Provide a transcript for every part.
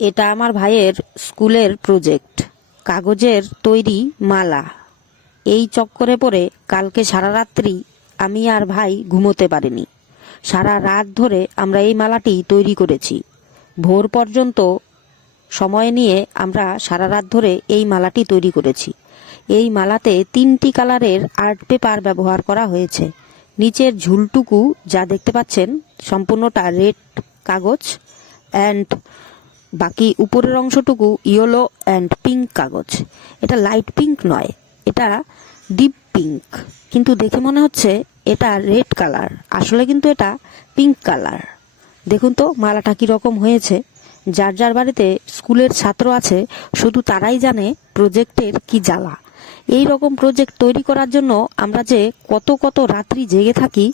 এটা আমার ভাইয়ের স্কুলের প্রজেক্ট, কাগজের তৈরি মালা। এই চক্করে পড়ে কালকে সারা রাত্রি আমি আর ভাই ঘুমোতে পারিনি। সারা রাত ধরে আমরা এই মালাটি তৈরি করেছি। ভোর পর্যন্ত সময় নিয়ে আমরা সারা রাত ধরে এই মালাটি তৈরি করেছি। এই মালাতে 3টি কালারের আর্ট পেপার ব্যবহার করা হয়েছে। নিচের ঝুলটুকু যা দেখতে পাচ্ছেন সম্পূর্ণটা রেড কাগজ অ্যান্ড বাকি উপরের অংশটুকু ইয়েলো অ্যান্ড পিঙ্ক কাগজ। এটা লাইট পিঙ্ক নয়, এটা ডিপ পিঙ্ক, কিন্তু দেখে মনে হচ্ছে এটা রেড কালার, আসলে কিন্তু এটা পিঙ্ক কালার। দেখুন তো মালাটা কীরকম হয়েছে। যার যার বাড়িতে স্কুলের ছাত্র আছে শুধু তারাই জানে প্রজেক্টের কি জ্বালা। এই রকম প্রজেক্ট তৈরি করার জন্য আমরা যে কত কত রাত্রি জেগে থাকি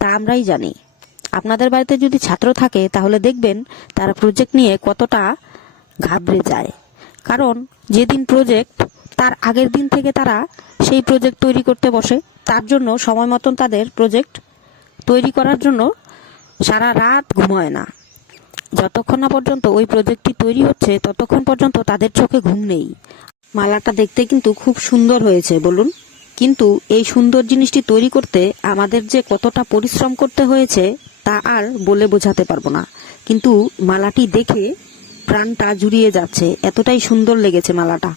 তা আমরাই জানি। আপনাদের বাড়িতে যদি ছাত্র থাকে তাহলে দেখবেন তারা প্রজেক্ট নিয়ে কতটা ঘাবড়ে যায়, কারণ যেদিন প্রজেক্ট তার আগের দিন থেকে তারা সেই প্রজেক্ট তৈরি করতে বসে। তার জন্য সময় মতন তাদের প্রজেক্ট তৈরি করার জন্য সারা রাত ঘুমোয় না। যতক্ষণ না পর্যন্ত ওই প্রজেক্টটি তৈরি হচ্ছে ততক্ষণ পর্যন্ত তাদের চোখে ঘুম নেই। মালাটা দেখতে কিন্তু খুব সুন্দর হয়েছে বলুন, কিন্তু এই সুন্দর জিনিসটি তৈরি করতে আমাদের যে কতটা পরিশ্রম করতে হয়েছে তা আর বলে বোঝাতে পারবো না। কিন্তু মালাটি দেখে প্রাণটা জুড়িয়ে যাচ্ছে, এতটাই সুন্দর লেগেছে মালাটা।